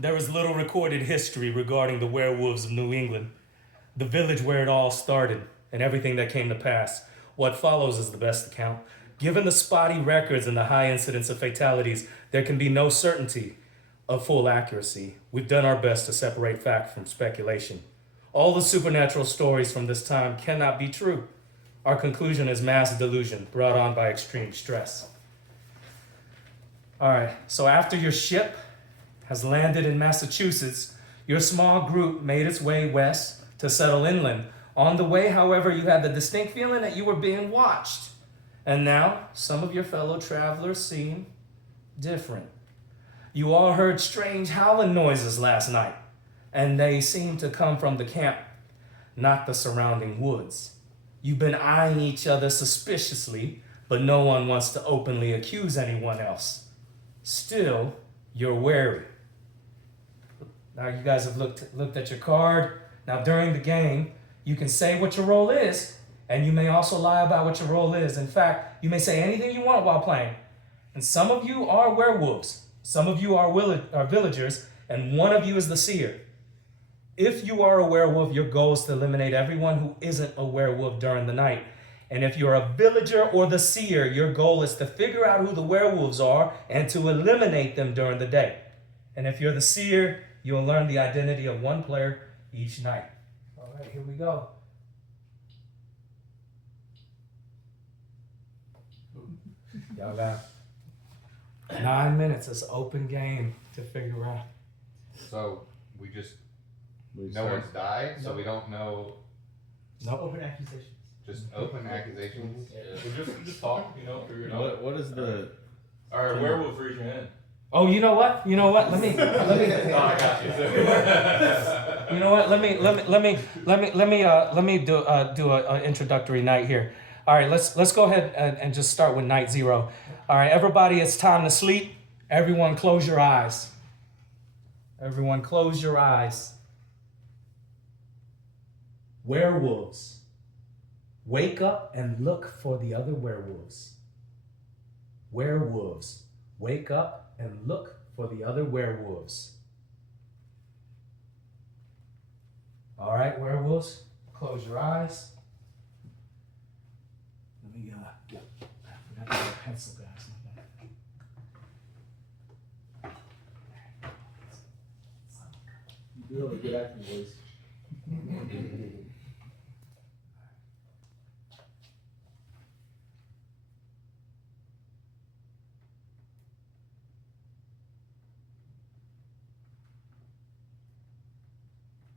There is little recorded history regarding the werewolves of New England, the village where it all started, and everything that came to pass. What follows is the best account. Given the spotty records and the high incidence of fatalities, there can be no certainty of full accuracy. We've done our best to separate fact from speculation. All the supernatural stories from this time cannot be true. Our conclusion is mass delusion brought on by extreme stress. All right, so after your ship has landed in Massachusetts, your small group made its way west to settle inland. On the way, however, you had the distinct feeling that you were being watched. And now, some of your fellow travelers seem different. You all heard strange howling noises last night, and they seem to come from the camp, not the surrounding woods. You've been eyeing each other suspiciously, but no one wants to openly accuse anyone else. Still, you're wary. Now you guys have looked at your card. Now during the game, you can say what your role is, and you may also lie about what your role is. In fact, you may say anything you want while playing. And some of you are werewolves. Some of you are villagers, and one of you is the seer. If you are a werewolf, your goal is to eliminate everyone who isn't a werewolf during the night. And if you're a villager or the seer, your goal is to figure out who the werewolves are and to eliminate them during the day. And if you're the seer, you'll learn the identity of one player each night. All right, here we go. Y'all got 9 minutes. It's an open game to figure out. So no one's died, so we don't know. Nope. Open accusations. Just open accusations. Yeah, just talk, figure it out. What is the? All right, werewolf, raise your hand. Oh, you know what? Let me. Oh, I got you. You know what? Let me do an introductory night here. All right, let's go ahead and just start with night 0. All right, everybody, it's time to sleep. Everyone, close your eyes. Everyone, close your eyes. Werewolves, wake up and look for the other werewolves. Werewolves, wake up and look for the other werewolves. All right, werewolves, close your eyes. Let me get a pencil, guys. You do have a good acting voice.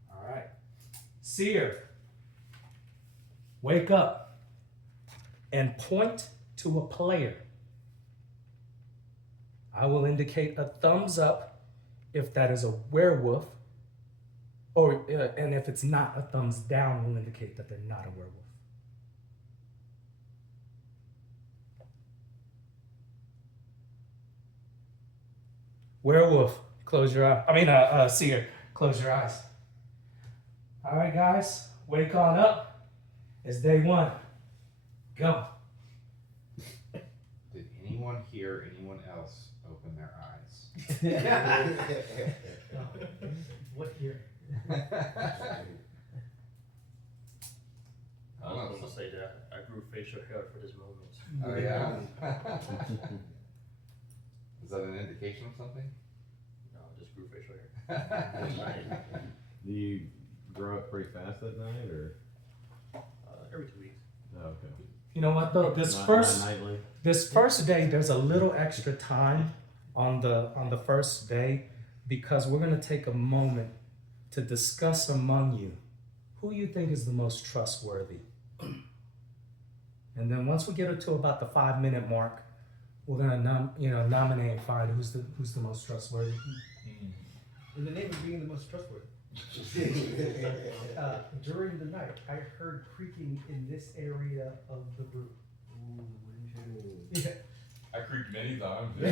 All right. Seer, wake up and point to a player. I will indicate a thumbs up if that is a werewolf, and if it's not, a thumbs down will indicate that they're not a werewolf. Werewolf, close your eyes. Seer, close your eyes. All right, guys, wake on up. It's day 1. Go. Did anyone hear anyone else open their eyes? What year? I was going to say that I grew facial hair for this moment. Oh yeah. Is that an indication of something? No, I just grew facial hair. Do you grow up pretty fast that night, or? Every 2 weeks. Oh, okay. You know what though? This first day, there's a little extra time on the first day because we're gonna take a moment to discuss among you who you think is the most trustworthy. And then once we get to about the 5-minute mark, we're gonna nominate and find who's the most trustworthy. In the name of being the most trustworthy. During the night, I heard creaking in this area of the group. Yeah. I creaked many times. In the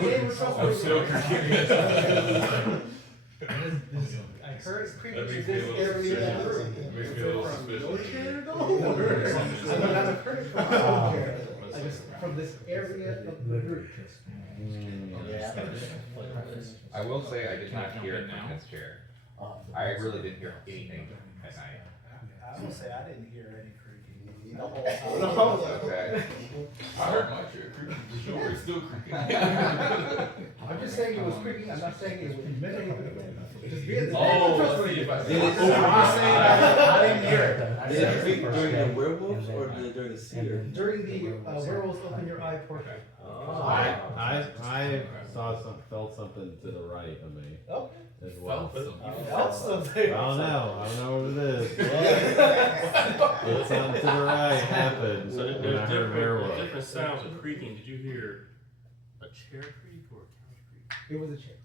name of I'm still trustworthy. creaking. I heard creaking That in makes me a this little area of the suspicious. room. Makes me a little suspicious. I mean, I've heard it from my own chair. From this area of the group. I will say I did not hear it from his chair. I really didn't hear anything at night. I will say I didn't hear any creaking the whole time. Okay. I heard my chair creaking. The show is still creaking. I'm just saying it was creaking. I'm not saying it was mimicking. Just being the Oh, see if I I'm just saying I didn't hear it. Did it creak during the werewolves or during the seer? During the werewolves open your eye portion. I felt something to the right of me Oh, as well. felt something. I don't know what it is. It's something to the right happened So when I there's heard werewolf. different sounds of creaking. Did you hear a chair creak or a couch creak? It was a chair.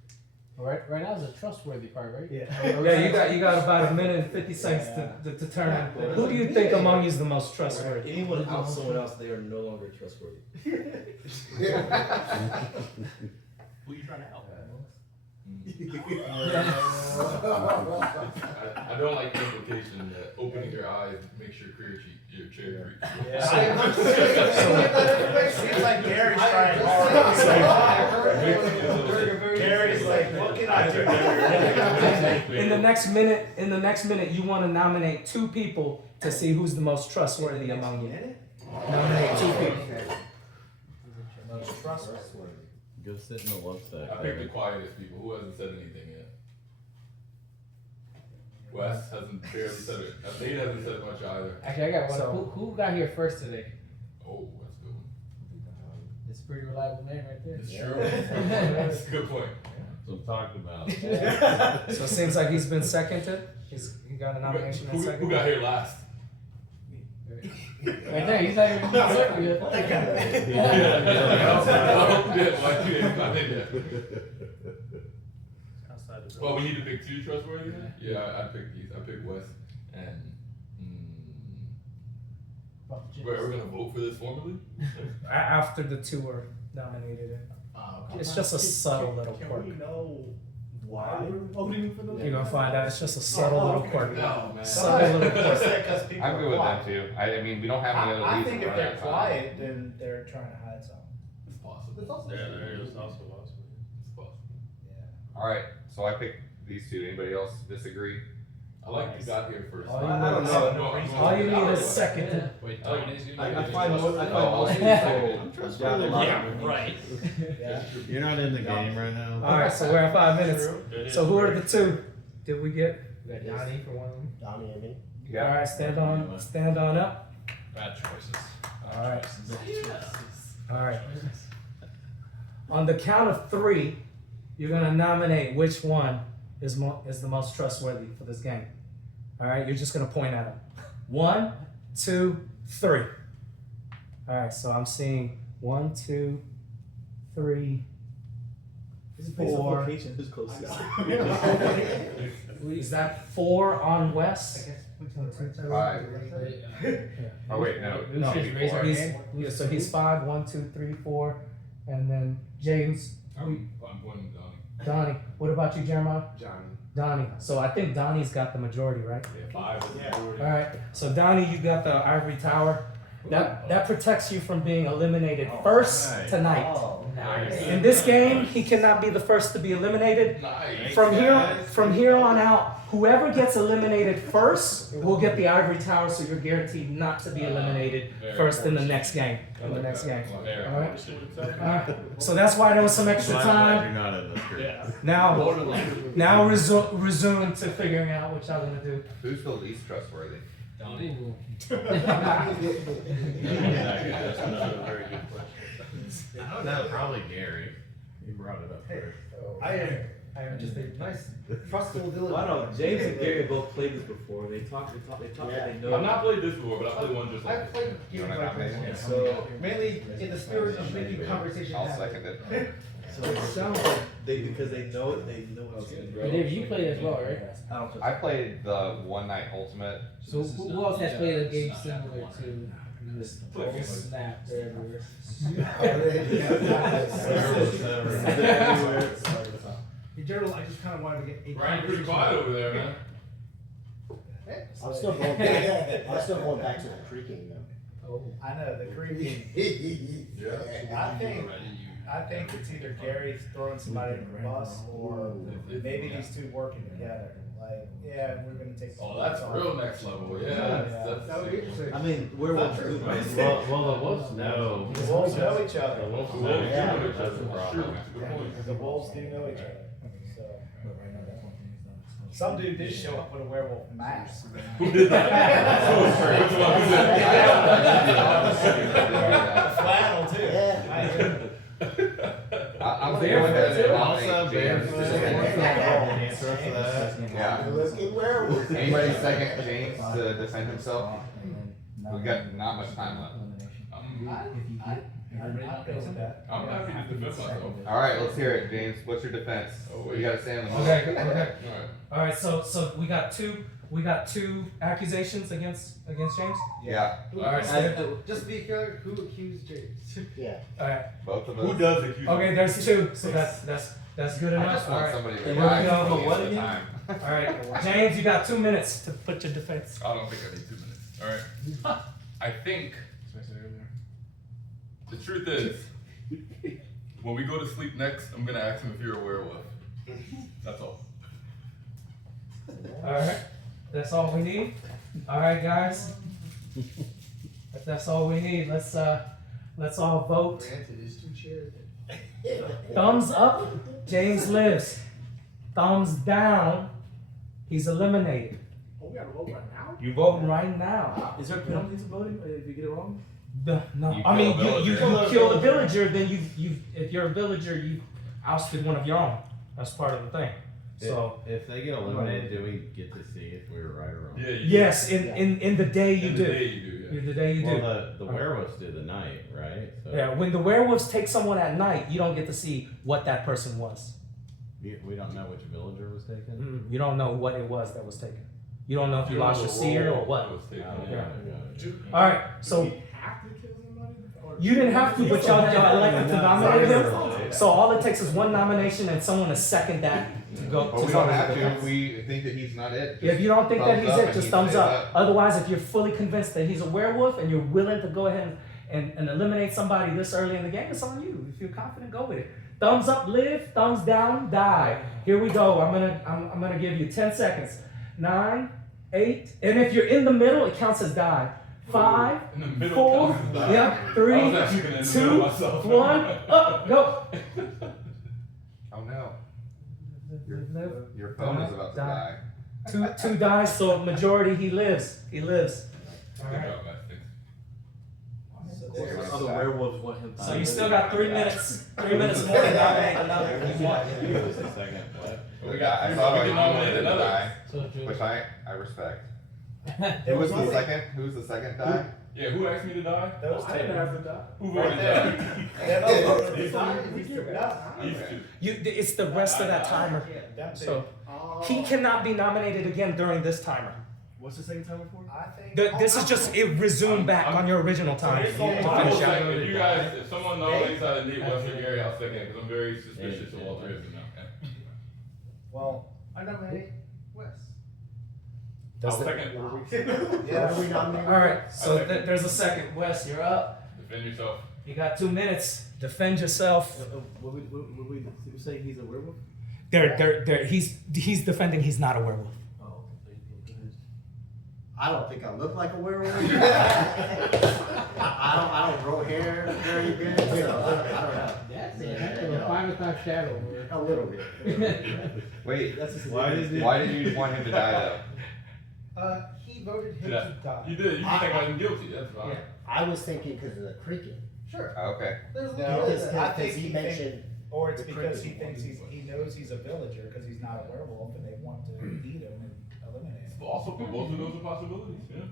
Right now is a trustworthy part, right? Yeah. Yeah, you got about a minute and 50 seconds to determine who do you think among you is the most trustworthy. Anyone out someone else, they are no longer trustworthy. Who you trying to help? I don't like the implication that opening your eyes makes your chair creak. Seems like Gary's trying hard. Gary's like, what can I do? In the next minute, you want to nominate 2 people to see who's the most trustworthy among you. Nominate 2 people. Most trustworthy. Go sit in the love I set. picked the quietest people. Who hasn't said anything yet? Wes hasn't barely said it. Nate hasn't said much either. Actually, I got one. So- Who got here first today? Oh, that's a good one. It's a pretty reliable man right there. It's true. That's a good point. That's what I'm talking about. So it seems like he's been seconded. He got a nomination in Who second. got here last? Right there, he's not even in the circle yet. Outside the Well, we need to pick 2 trustworthy then? Yeah, I picked these. I picked Wes and. Wait, are we gonna vote for this formally? After the 2 were nominated. It's just a subtle little quirk. Can we know why we're voting for them? You're gonna find out it's just a subtle little quirk. No, man. Subtle little quirk. I'm good with them too. I mean, we don't have any other I reason think to if run they're out of time. quiet, then they're trying to hide something. It's possible. It's also Yeah, there is also lots. It's possible. Yeah. Alright, so I picked these 2. Anybody else disagree? I like you got here first. All you I don't need know. is- all you need is second. Wait, I find most people got a lot of right. Yeah. You're not in the game right now. All right, so we're at 5 minutes. So who are the 2? Did we get? We got Donnie for one of them. Donnie and me. All right, stand on up. Bad choices. All right. All right. On the count of 3, you're gonna nominate which one is the most trustworthy for this game. All right, you're just gonna point at them. 1, 2, 3. All right, so I'm seeing 1, 2, 3, 4. Who's closest? Is that 4 on Wes? 5. Oh wait, no. No, Maybe 4. So he's 5. 1, 2, 3, 4, and then James. I'm pointing Donnie. Donnie. What about you, Jeremiah? Johnny. Donnie. So I think Donnie's got the majority, right? Yeah, 5 is the majority. All right. So Donnie, you got the ivory tower. That protects you from being eliminated first nice. tonight. Oh, Nice. In this game, he cannot be the first to be eliminated. Nice. From here on out, whoever gets eliminated first will get the ivory tower. So you're guaranteed not to be eliminated first in the next game. In the next game. Very All right. cool. All right. So that's why there was some extra Glad time. you're not in this group. Now resume to figuring out what y'all gonna do. Who's the least trustworthy? Donnie? That's another very good question. I don't know, probably Gary. He brought it up first. I am just a nice, trustful diligent. I don't know. James and Gary both played this before. They talk. They know. I've not played this before, but I played one just I like played You games wanna like this. nominate? So mainly in the spirit of making conversation I'll happen. second it. So it sounds like because they know it. They know what's going And Dave, you played as well, right? on. I played the One Night Ultimate. So who else has played a game similar to this? Snap, they're everywhere. In general, I just kind of wanted to get a Brian, pretty quiet over there, man. I'm still going back. I'm still going back to the creaking though. Oh. I know the creepy. Yeah. I think I think it's either Gary throwing somebody in the bus or maybe these two working together. Like, yeah, we're gonna take. Oh, that's real next level. Yeah, That would be interesting. I mean, werewolves do. Well, the wolves know. The wolves know each other. The wolves Well, know. yeah, That's that's the true. problem. Good point. The wolves do know each other. So some dude did show up with a werewolf mask. Who did that? Which one? Who did that? Flannel too. Yeah. I'm gonna Bear go ahead and Also, nominate bears. James. Answer us to that. Yeah. Looking werewolf. Anybody second James to defend himself? We got not much time left. I'd go with that. I'm happy to defend myself. All right, let's hear it, James. What's your defense? Oh, wait. You gotta say on the Okay. Okay. Alright. All right. So we got two accusations against James. Yeah, All right. So, Just be clear, who accused James? Yeah. all right. both of Who us. does accuse? Okay. There's two. So that's good I enough. just All want right. somebody to And die we're gonna for what the again? time. All right. James, you got 2 minutes to put your defense. I don't think I need 2 minutes. All right. I think the truth is, when we go to sleep next, I'm gonna ask him if you're a werewolf. That's all. All right. That's all we need. All right, guys. If that's all we need, let's all vote. Granted, it's 2 chairs. Thumbs up, James lives. Thumbs down, he's eliminated. Oh, we gotta vote right now? You voting right now. Is there penalties to voting if you get it wrong? No, You I mean kill a you villager. kill a villager, then you if you're a villager, you ousted one of your own. That's part of the thing. So If they get eliminated, do we get to see if we were right or wrong? Yeah. You yes, in the day you In do. the day you do. Yeah. In the day you do. Well, the werewolves do the night, right? So Yeah, when the werewolves take someone at night, you don't get to see what that person was. we don't know which villager was taken. You don't know what it was that was taken. You don't know if you lost your seer or what. Yeah. All right, so Have to kill somebody? Or- you didn't have to, but y'all elected to nominate him. So all it takes is one nomination and someone to second that to go. But we don't have to if we think that he's not it. If you don't think that Thumbs he's up it, and just he thumbs stays up. Otherwise, if you're fully convinced that he's a werewolf and you're willing to go ahead and eliminate somebody this early in the game, it's on you. If you're confident, go with it. Thumbs up, live. Thumbs down, die. Here we go. I'm gonna give you 10 seconds. 9, 8, and if you're in the middle, it counts as die. 5, In the middle 4, counts as die. yeah, I 3, was actually gonna 2, myself. 1, up, go. Oh no, Live. your phone is about to die. Two dies, so majority he lives. He lives. All Good right. job, guys. Thanks. Other werewolves want him. So you still got 3 minutes. 3 minutes more to nominate another if you want. It was the second. What? We got. I We saw can you nominate wanted to another. die, So true. which I respect. It Who was was the only second? Who was the second die? Yeah. Who asked me to die? those I didn't two. have to die. Who voted die? Yeah, no, These no, These two. It's the rest of that timer. them two. So he cannot be nominated again during this timer. What's the second time for? I think This is just it resumed back on your original time to I will finish out. second. If you guys, if someone nominates out of Nate, West, or Gary, I'll second because I'm very suspicious of all three of them now. well, I nominate Wes. I'll second. yeah. What are we nominating? All right, so there's a second. Wes, you're up. Defend yourself. You got 2 minutes. Defend yourself. What we say he's a werewolf? He's defending. He's not a werewolf. Oh, I don't think I look like a werewolf. I don't grow hair very good, so I don't know. That's a heck of a 5-5 shadow. A little bit. Wait, Why did you? why did you want him to die He voted him Yeah. to die. You did. You think I'm guilty? That's fine. Yeah. I was thinking because of the creaking. Sure. though? Okay. No, Because I think he he mentioned. Or it's The because he cricket thinks he knows he's a villager because he's not a werewolf and they want to eat him and eliminate him. Also, both of those are possibilities. Yeah.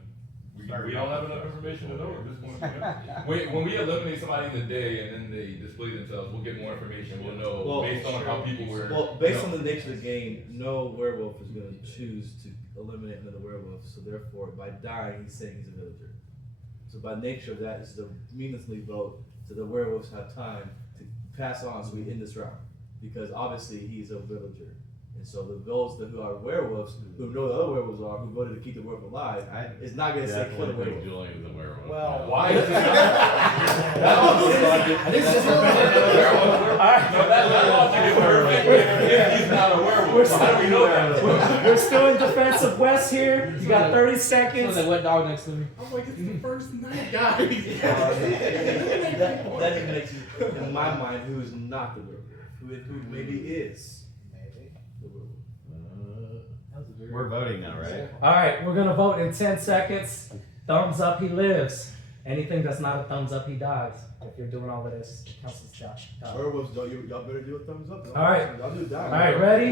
We don't have enough information to know at this point. Yeah. When we eliminate somebody in the day and then they display themselves, we'll get more information. We'll know Well, based on how people were. Well, based on the nature of the game, no werewolf is going to choose to eliminate another werewolf. So therefore, by dying, he's saying he's a villager. So by nature of that is to meaninglessly vote so the werewolves have time to pass on. So we end this round because obviously he's a villager And so those who are werewolves, who know the other werewolves are, who voted to keep the werewolf alive, is not going to say kill the Definitely think werewolf. Julian's a werewolf. Well, Why is it? This is No, that logic is perfect if he's not a werewolf. How do we know that? We're still in defense of Wes here. You got 30 So seconds. that wet dog next to me. I'm like, it's the first night, guys. That makes you, in my mind, who is not the werewolf, who maybe is maybe. the werewolf. We're voting now, right? All right, we're gonna vote in 10 seconds. Thumbs up, he lives. Anything that's not a thumbs up, he dies. If you're doing all of this, it counts as Josh. Werewolves, y'all better do a thumbs up. All right. Y'all do die. All right, ready,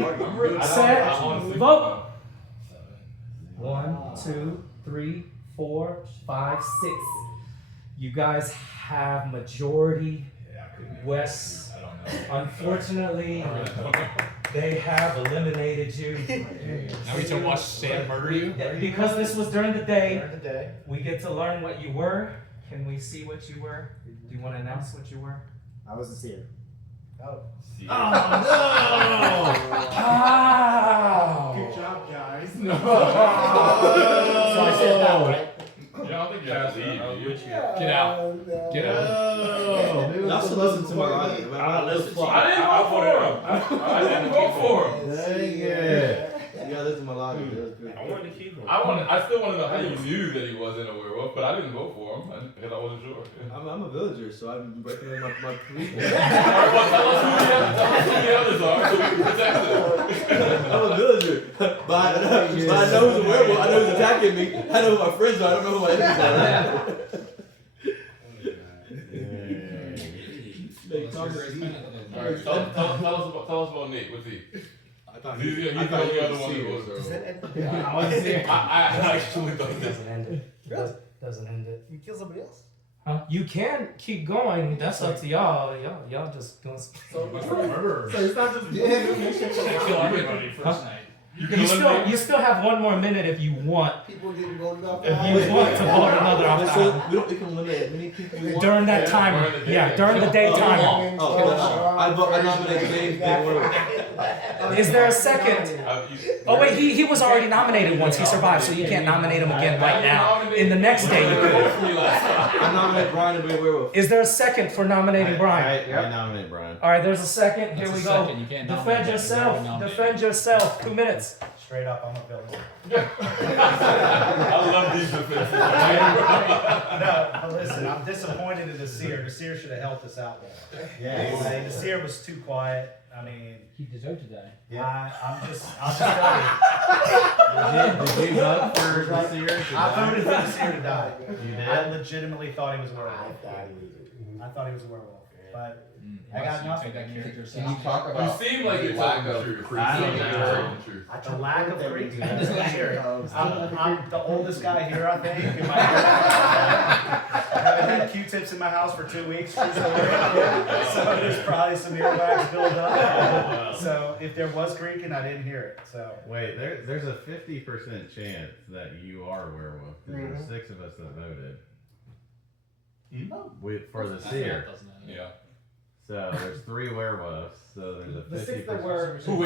set, I honestly- vote. 1, 2, 3, 4, 5, 6. You guys have majority. Wes, unfortunately, they have eliminated you. Now we can watch Sam murder you? Because this was during the day, During the day. we get to learn what you were. Can we see what you were? Do you want to announce what you were? I was the seer. Oh. Wow! Good job, guys. So I said that, right? Yeah, I don't think you have to leave. Get out. Get out. Oh, Y'all should listen to my logic. I didn't vote for him. I didn't vote for him. dang it. You gotta listen to my logic. I wanted to keep him. I still want to know how you knew that he wasn't a werewolf, but I didn't vote for him because I wasn't sure. I'm a villager, so I'm breaking in my people. Alright, well, tell us who the others are so we can protect them. I'm a villager, but I know who's a werewolf. I know who's attacking me. I know who my friends are. I don't know who my enemies are. Alright, tell us about Nate. What's he? He's the other one who was. Does that end the I was here. I actually thought that. Doesn't end it. Doesn't end it. You kill somebody else? Huh? You can keep going. That's up to y'all. Y'all just doing. Murderer. So it's not just Kill everybody first night. You still have one more minute if you want. people getting voted off. If you want to vote another off the island. We can eliminate as many people we want. During that timer. Yeah, during the day timer. I nominate James Big Is there a second? Oh wait, he was already nominated once. He survived, so you can't nominate him again right now. In the next day you could. I nominate Brian to be a werewolf. Is there a second for nominating Brian? I nominate Brian. All right, there's a second. Here That's we a go. second. You can't Defend nominate. yourself. You nominate. Defend yourself. 2 minutes. Straight up, I'm a villain. I love these defenses. No, but listen, I'm disappointed in the seer. The seer should have helped us out more. Yeah. The seer was too quiet. I mean, He deserved to die. I'll just tell you. Did you vote for the seer? I voted for the seer to die. You did? I legitimately thought he was a I werewolf. thought he was. I thought he was a werewolf, but I got nothing. Take that character Can you talk about You seem like the you're lack telling the of truth. I don't You seem like you're know. telling the truth. I The lack of every creepy. time. I'm the oldest guy here, I think. In my haven't had Q-tips in my house for 2 weeks. So there's probably some earwax built up. So if there was creaking, I didn't hear it. So Wait, there's a 50% chance that you are a werewolf. There's 6 of us that voted. For the seer. Yeah. So there's 3 werewolves. So there's a 50%. The 6 that were. Who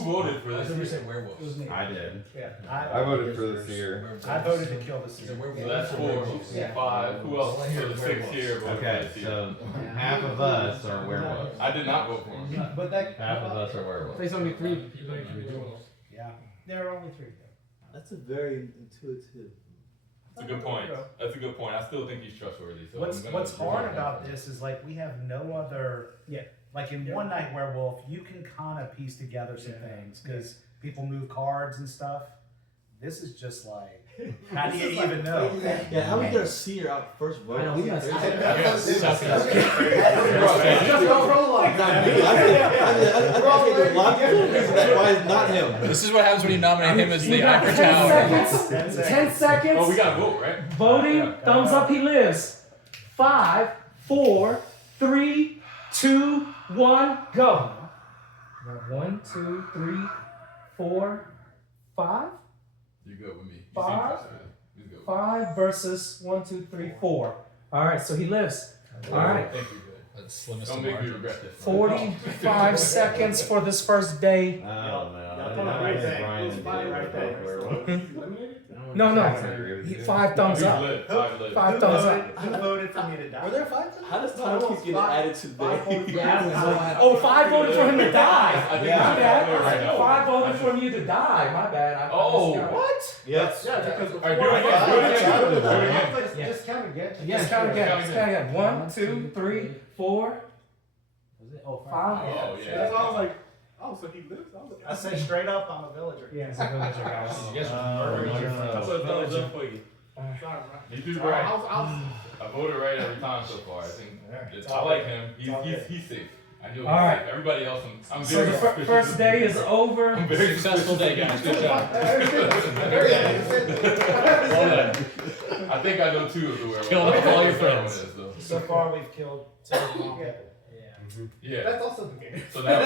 voted for I this? never said werewolves. It was me. I did. yeah, I voted for the seer. I voted to kill the He's a seer. werewolf. So that's 4, Yeah. 5. Who else? So the 6 here voted Okay, for the seer. so half of us are werewolves. I did not vote for him. But that. Half of us are werewolves. There's only 3 werewolves. Yeah, there are only 3. That's a very intuitive. That's a good point. That's a good point. I still think he's trustworthy. So What's I'm gonna What's agree hard with about that. this is like we have no other. Yeah. Like in One Night Werewolf, you can kind of piece together some things because people move cards and stuff. This is just like, how do you even know? Yeah, how we get a seer out first vote? I know, we got Why is not him? This is what happens when you nominate him as the You got Eiffel 10 Tower. seconds. 10 10 seconds. Oh, we got to vote, right? Voting. Yeah. Thumbs up. He lives. 5, 4, 3, 2, 1, go. 1, 2, 3, 4, 5. You're good with me. You seem 5. trustworthy. He's good. 5 versus 1, 2, 3, 4. All right, so he lives. All right, Thank you, good. The slimmest Don't of make me margins. regret this. 45 seconds for this first day. Oh no. hold on, I right think there. Brian It's and fine Dave right are there. both werewolves. No, no. agree with you. 5 thumbs up. Five lit. 5 thumbs up. Who voted for me to die? Were there 5 times? How does time keep getting added to the Yeah, Oh, 5 voted for him to die. I think Yeah. My we should bad. do it right now. 5 voted for me to die. My bad. Oh, what? Yes. Yeah, because All right, do it again. Do it again. Do it again. Yeah. Just count again. Let's count again. Let's count again. 1, 2, 3, 4, Was it? Oh, 5. Oh, yeah. That's why I was like, oh, so he lives? I was I say straight up, I'm a villager. Yeah, it's a villager, guys. Yes, That's a thumbs up for you. sorry, Me too, bro. Brian. I was, I voted right every time so far. I think I like him. He's safe. I knew he was All right. safe. Everybody else, I'm So very the suspicious first of day you. is over. I'm very Successful day, guys. Good job. Well done. I think I know 2 of the werewolves. Killed I don't know all who your the third one friends. is, though. So far, we've killed 2 people. Yeah. that's also the game. So now,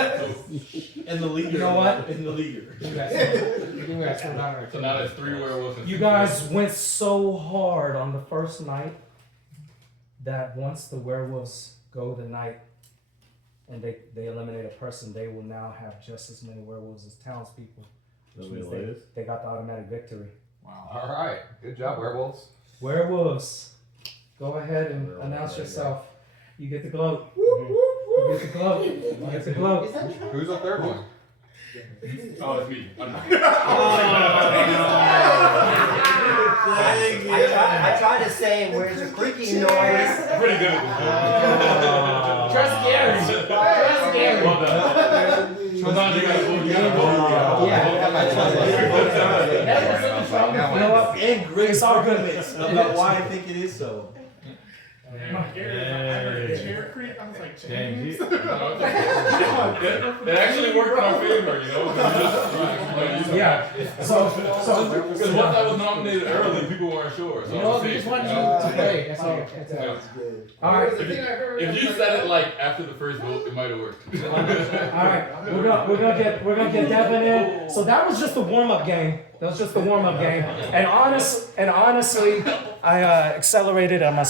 and the leader. You know what? And the leader. You guys slow down. so now there's 3 werewolves and You 2 guys werewolves. went so hard on the first night that once the werewolves go the night and they eliminate a person, they will now have just as many werewolves as townspeople. Which Nobody means lives. they got the automatic victory. All right, good job, werewolves. Werewolves, go ahead and announce yourself. You get the gloat. You get the gloat. You get the gloat. Who's the third one? Oh, it's me. I'm I tried to say, where's the creaking noise? pretty good at this. Trust Gary. Trust Gary. Well done. So now you gotta vote. You gotta vote. You know what? And great It's all good. arguments about why I think it is so. And Gary, I heard a chair creak. I was like, James, James. That actually worked in our favor, you know? Yeah. So Because once I was nominated early, people weren't sure. So You I know, was we safe. just want you to play. That's all. That's all. all right. If you said it like after the first vote, it might have worked. All right, we're gonna get Devin in. So that was just the warm up game. That was just the warm up game. And honestly, I accelerated on my